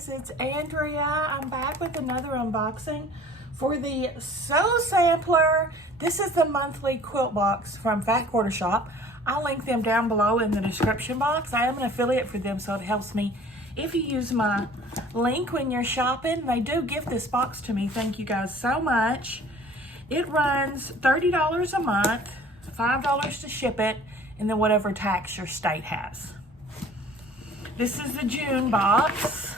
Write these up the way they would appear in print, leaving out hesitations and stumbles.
guys, it's Andrea. I'm back with another unboxing for the Sew Sampler. This is the monthly quilt box from Fat Quarter Shop. I'll link them down below in the description box. I am an affiliate for them, so it helps me if you use my link when you're shopping. They do gift this box to me. Thank you guys so much. It runs $30 a month, $5 to ship it, and then whatever tax your state has. This is the June box.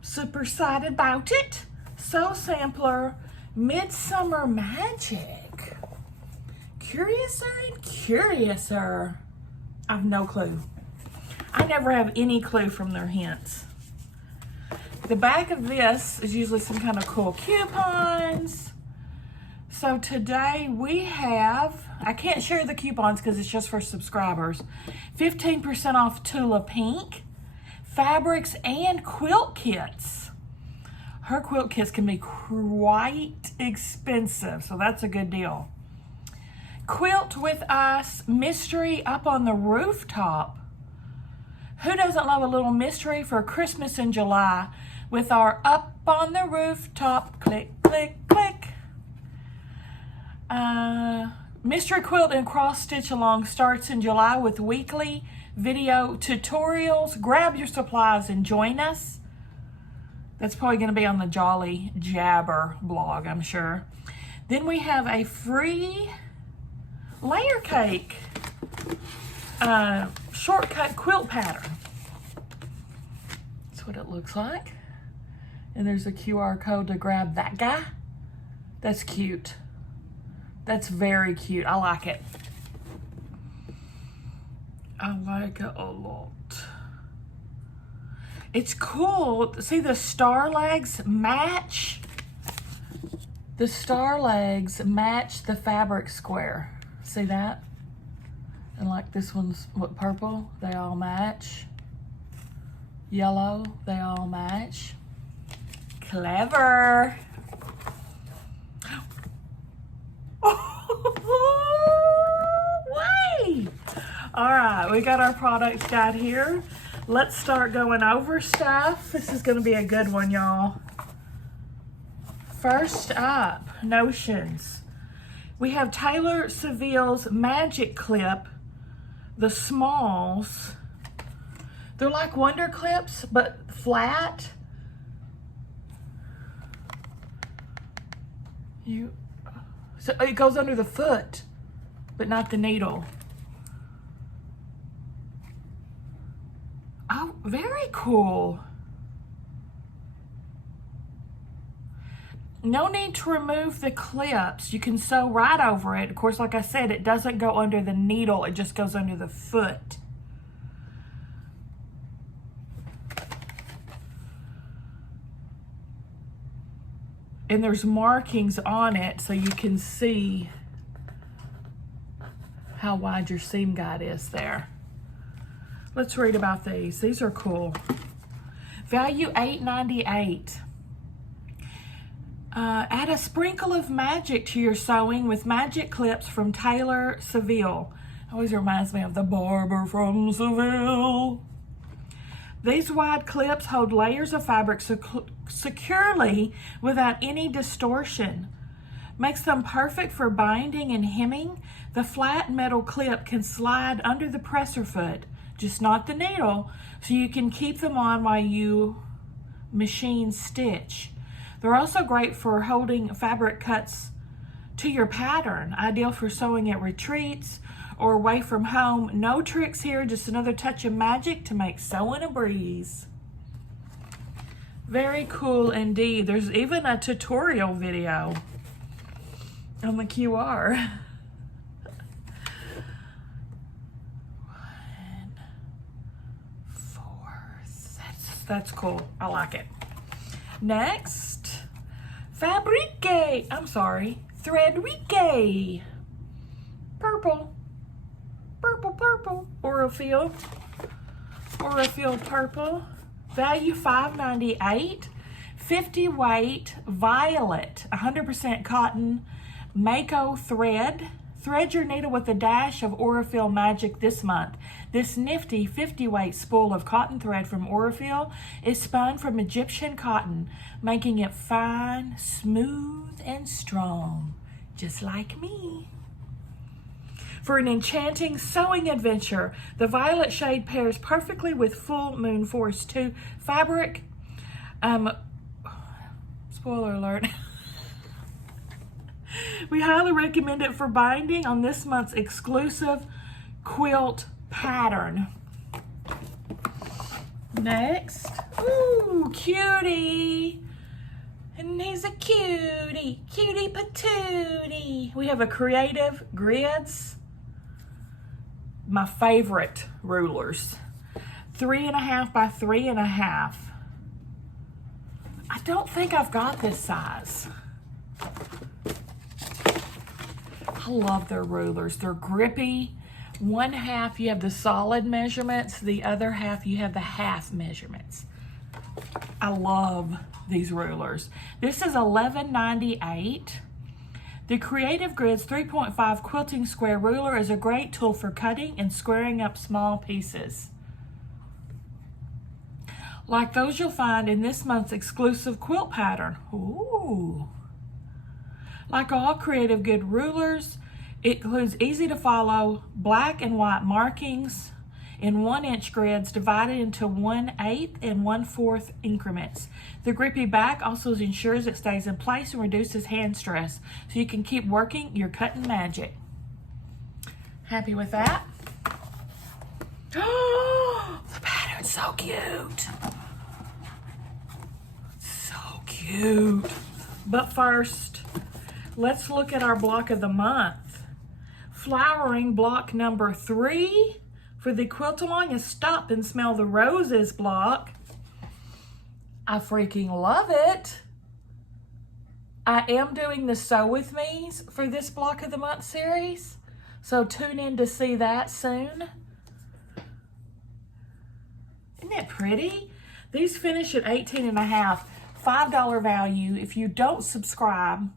Super excited about it. Sew Sampler, Midsummer Magic. Curiouser and curiouser. I have no clue. I never have any clue from their hints. The back of this is usually some kind of cool coupons. So today we have, I can't share the coupons because it's just for subscribers, 15% off Tula Pink, fabrics, and quilt kits. Her quilt kits can be quite expensive, so that's a good deal. Quilt with Us mystery up on the rooftop. Who doesn't love a little mystery for Christmas in July with our up on the rooftop, click, click, click. Mystery quilt and cross stitch along starts in July with weekly video tutorials. Grab your supplies and join us. That's probably going to be on the Jolly Jabber blog, I'm sure. Then we have a free layer cake shortcut quilt pattern. That's what it looks like. And there's a QR code to grab that guy. That's cute. That's very cute. I like it. I like it a lot. It's cool. See, the star legs match. The star legs match the fabric square. See that? And like this one's what, purple? They all match. Yellow, they all match. Clever. Way! All right, we got our product guide here. Let's start going over stuff. This is gonna be a good one, y'all. First up, notions. We have Taylor Seville's Magic Clip, the smalls. They're like Wonder Clips, but flat. So it goes under the foot, but not the needle. Oh, very cool. No need to remove the clips. You can sew right over it. Of course, like I said, it doesn't go under the needle. It just goes under the foot. And there's markings on it so you can see how wide your seam guide is there. Let's read about these. These are cool. Value $8.98. Add a sprinkle of magic to your sewing with magic clips from Taylor Seville. Always reminds me of the barber from Seville. These wide clips hold layers of fabric securely without any distortion. Makes them perfect for binding and hemming. The flat metal clip can slide under the presser foot, just not the needle, so you can keep them on while you machine stitch. They're also great for holding fabric cuts to your pattern, ideal for sewing at retreats or away from home. No tricks here, just another touch of magic to make sewing a breeze. Very cool indeed. There's even a tutorial video on the QR. 1/4. That's cool. I like it. Next, Threadrique. Purple. Orifil purple. Value $5.98. 50 weight violet, 100% cotton, Mako thread Thread your needle with a dash of Aurifil magic this month. This nifty 50-weight spool of cotton thread from Aurifil is spun from Egyptian cotton, making it fine, smooth, and strong, just like me. For an enchanting sewing adventure, the violet shade pairs perfectly with Full Moon Forest 2 fabric. Spoiler alert. We highly recommend it for binding on this month's exclusive quilt pattern. Next, ooh, cutie. And he's a cutie, cutie patootie. We have a Creative Grids, my favorite rulers. 3.5 by 3.5. I don't think I've got this size. I love their rulers. They're grippy. One half you have the solid measurements, the other half you have the half measurements. I love these rulers. This is $11.98. The Creative Grids 3.5 quilting square ruler is a great tool for cutting and squaring up small pieces, like those you'll find in this month's exclusive quilt pattern. Ooh. Like all Creative Good rulers, it includes easy to follow black and white markings in 1-inch grids divided into 1/8 and 1/4 increments. The grippy back also ensures it stays in place and reduces hand stress, so you can keep working your cutting magic. Happy with that? Oh, the pattern's so cute. So cute. But first, let's look at our block of the month. Flowering block number 3 for the Quilt Along is Stop and Smell the Roses block. I freaking love it. I am doing the Sew With Me's for this block of the month series, so tune in to see that soon. Isn't that pretty? These finish at $18.50, $5 value. If you don't subscribe,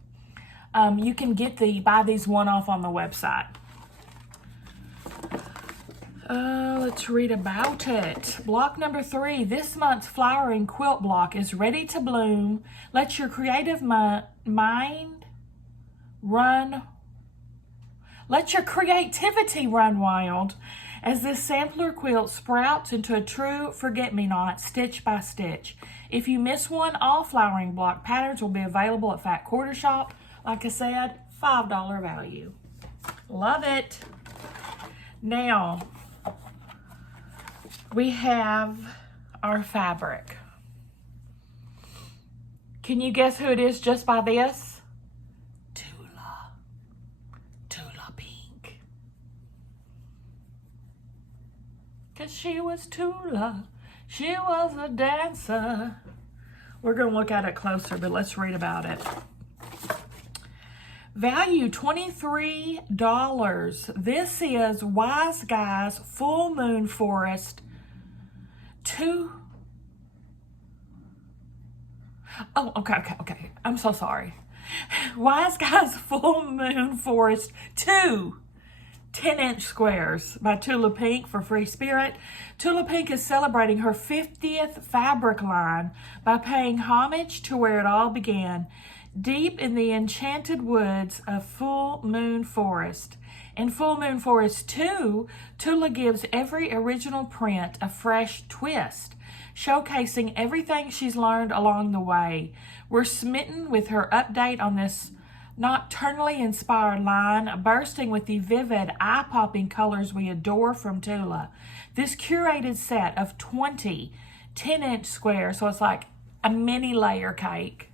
you can buy these one-off on the website. Let's read about it. Block number 3, this month's flowering quilt block is ready to bloom. Let your creative mind run. Let your creativity run wild as this sampler quilt sprouts into a true forget-me-not, stitch by stitch. If you miss one, all flowering block patterns will be available at Fat Quarter Shop. Like I said, $5 value. Love it. Now, we have our fabric. Can you guess who it is just by this? Tula. Tula Pink. Because she was Tula. She was a dancer. We're going to look at it closer, but let's read about it. Value $23. This is Wise Guys Full Moon Forest 2. Oh, okay. I'm so sorry. Wise Guys Full Moon Forest 2 10-inch squares by Tula Pink for Free Spirit. Tula Pink is celebrating her 50th fabric line by paying homage to where it all began, deep in the enchanted woods of Full Moon Forest. In Full Moon Forest 2, Tula gives every original print a fresh twist, showcasing everything she's learned along the way. We're smitten with her update on this nocturnally inspired line, bursting with the vivid, eye-popping colors we adore from Tula. This curated set of 20 10-inch squares, so it's like a mini layer cake,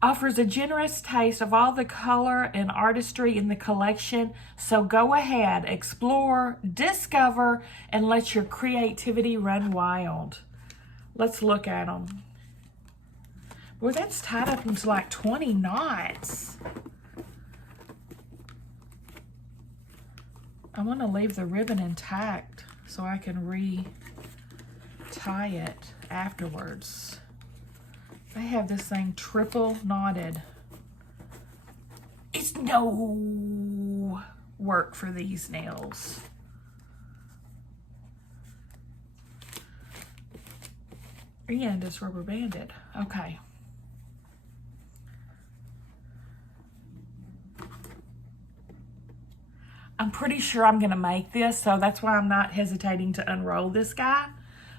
offers a generous taste of all the color and artistry in the collection. So go ahead, explore, discover, and let your creativity run wild. Let's look at them. Boy, that's tied up into like 20 knots. I want to leave the ribbon intact so I can re-tie it afterwards. They have this thing triple knotted. It's no work for these nails. And it's rubber banded. Okay. I'm pretty sure I'm gonna make this, so that's why I'm not hesitating to unroll this guy.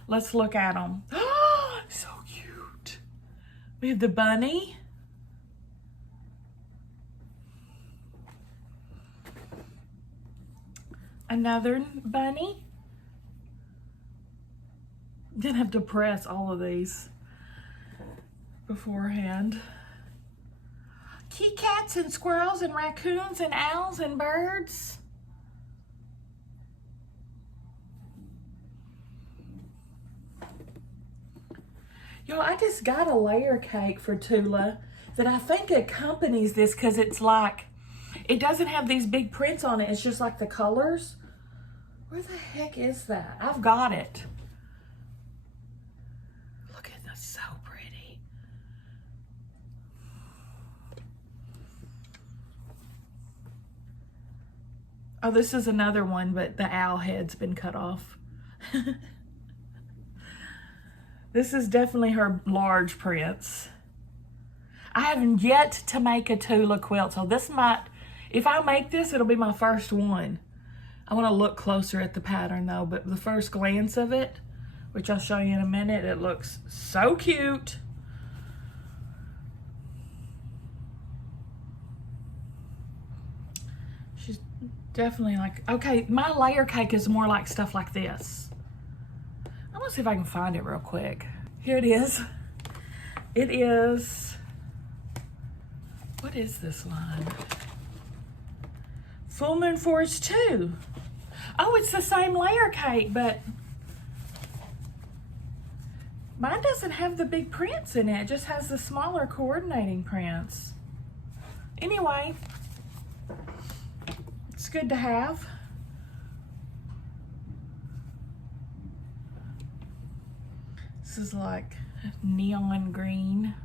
Let's look at him. Oh, so cute. We have the bunny. Another bunny. I'm gonna have to press all of these beforehand. Kitty cats and squirrels and raccoons and owls and birds. Y'all, I just got a layer cake for Tula that I think accompanies this because it's like, it doesn't have these big prints on it. It's just like the colors. Where the heck is that? I've got it. Look at this, so pretty. Oh, this is another one, but the owl head's been cut off. This is definitely her large prints. I haven't yet to make a Tula quilt, so this might, if I make this, it'll be my first one. I want to look closer at the pattern though, but the first glance of it, which I'll show you in a minute, it looks so cute. She's definitely like, okay, my layer cake is more like stuff like this. I'm gonna see if I can find it real quick. Here it is. It is, what is this line? Full Moon Forest 2. Oh, it's the same layer cake, but mine doesn't have the big prints in it. It just has the smaller coordinating prints. Anyway, it's good to have. This is like neon green.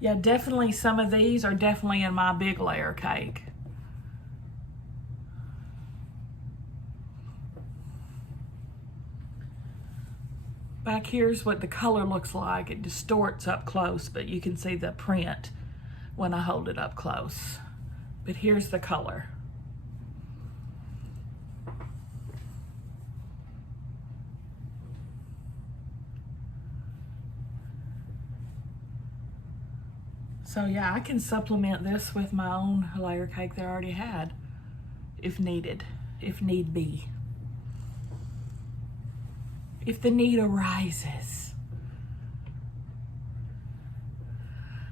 Yeah, definitely some of these are definitely in my big layer cake. Back here's what the color looks like. It distorts up close, but you can see the print when I hold it up close. But here's the color. So yeah, I can supplement this with my own layer cake that I already had, if needed, if need be. If the need arises.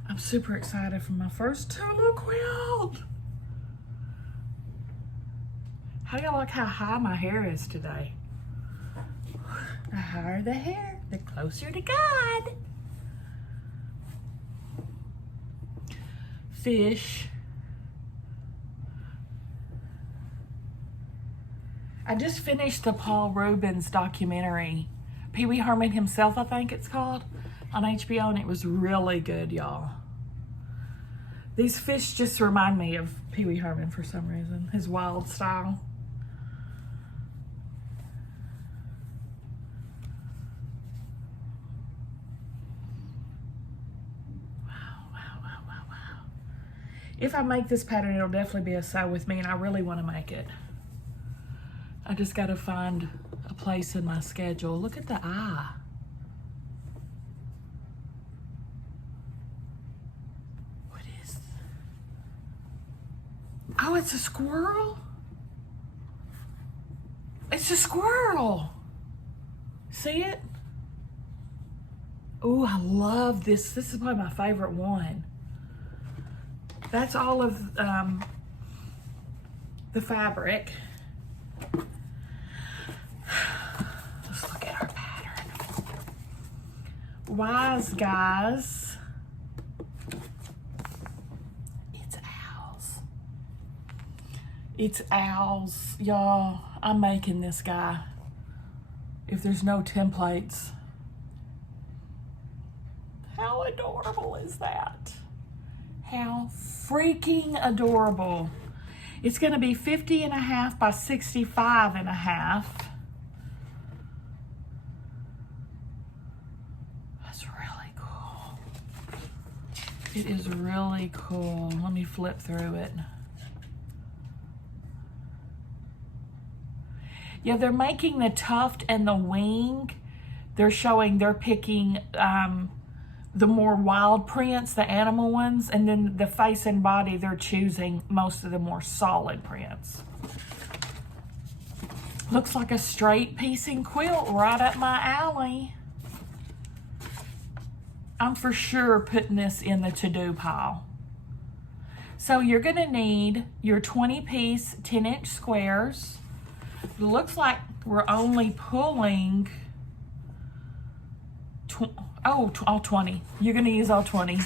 I'm super excited for my first Tula quilt. How do y'all like how high my hair is today? The higher the hair, the closer to God. Fish. I just finished the Paul Rubens documentary, Pee Wee Herman Himself, I think it's called, on HBO, and it was really good, y'all. These fish just remind me of Pee Wee Herman for some reason, his wild style. If I make this pattern, it'll definitely be a sew with me, and I really want to make it. I just got to find a place in my schedule. Look at the eye. What is? Oh, it's a squirrel? It's a squirrel. See it? Oh, I love this. This is probably my favorite one. That's all of the fabric. Let's look at our pattern. Wise guys. It's owls. It's owls, y'all. I'm making this guy. If there's no templates. How How adorable is that? How freaking adorable. It's going to be 50.5 by 65.5. That's really cool. It is really cool. Let me flip through it. Yeah, they're making the tuft and the wing. They're picking the more wild prints, the animal ones, and then the face and body, they're choosing most of the more solid prints. Looks like a straight piecing quilt right up my alley. I'm for sure putting this in the to-do pile. So you're gonna need your 20-piece 10-inch squares. It looks like we're only pulling all 20. You're going to use all 20.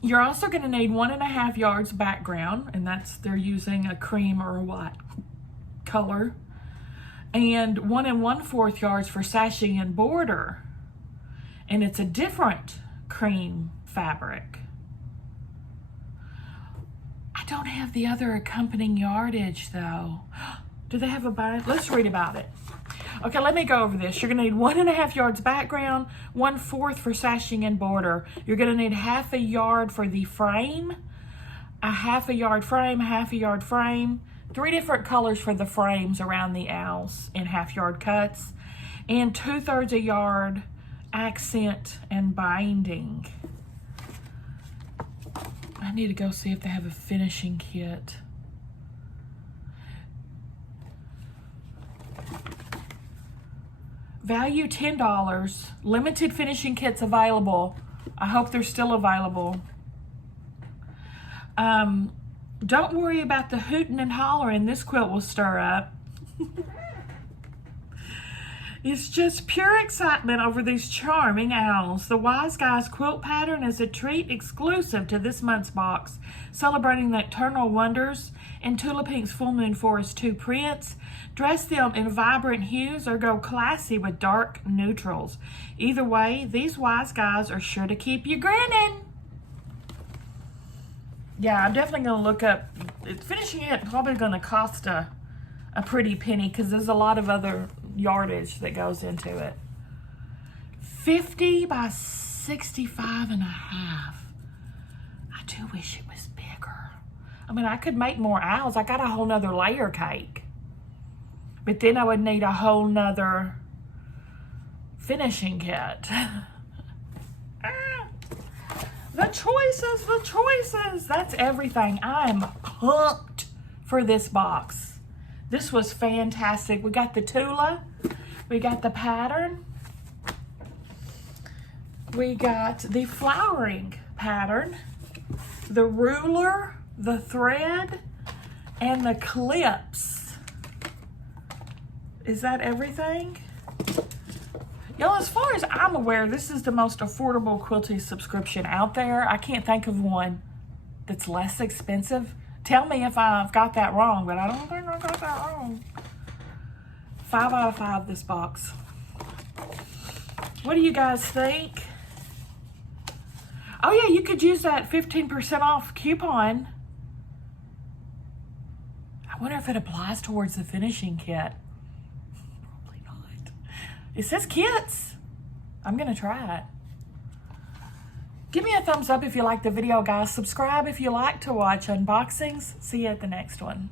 You're also going to need 1.5 yards background, and they're using a cream or a white color, and 1 1/4 yards for sashing and border, and it's a different cream fabric. I don't have the other accompanying yardage though. Do they have a bind? Let's read about it. Okay, let me go over this. You're gonna need 1.5 yards background, 1/4 for sashing and border. You're gonna need 1/2 yard for the frame, a 1/2 yard frame, 1/2 yard frame, 3 different colors for the frames around the owls in 1/2 yard cuts, and 2/3 yard accent and binding. I need to go see if they have a finishing kit. Value $10. Limited finishing kits available. I hope they're still available. Don't worry about the hooting and hollering this quilt will stir up. It's just pure excitement over these charming owls. The Wise Guys quilt pattern is a treat exclusive to this month's box, celebrating the nocturnal wonders in Tula Pink's Full Moon Forest 2 prints. Dress them in vibrant hues or go classy with dark neutrals. Either way, these Wise Guys are sure to keep you grinning. Yeah, I'm definitely going to look up. Finishing it probably going to cost a pretty penny because there's a lot of other yardage that goes into it. 50 by 65.5. I do wish it was bigger. I mean, I could make more owls. I got a whole nother layer cake. But then I would need a whole nother finishing kit. The choices. That's everything. I'm pumped for this box. This was fantastic. We got the Tula. We got the pattern. We got the flowering pattern, the ruler, the thread, and the clips. Is that everything? Y'all, as far as I'm aware, this is the most affordable quilting subscription out there. I can't think of one that's less expensive. Tell me if I've got that wrong, but I don't think I got that wrong. 5 out of 5 this box. What do you guys think? Oh yeah, you could use that 15% off coupon. I wonder if it applies towards the finishing kit. Probably not. It says kits. I'm gonna try it. Give me a thumbs up if you like the video, guys. Subscribe if you like to watch unboxings. See you at the next one.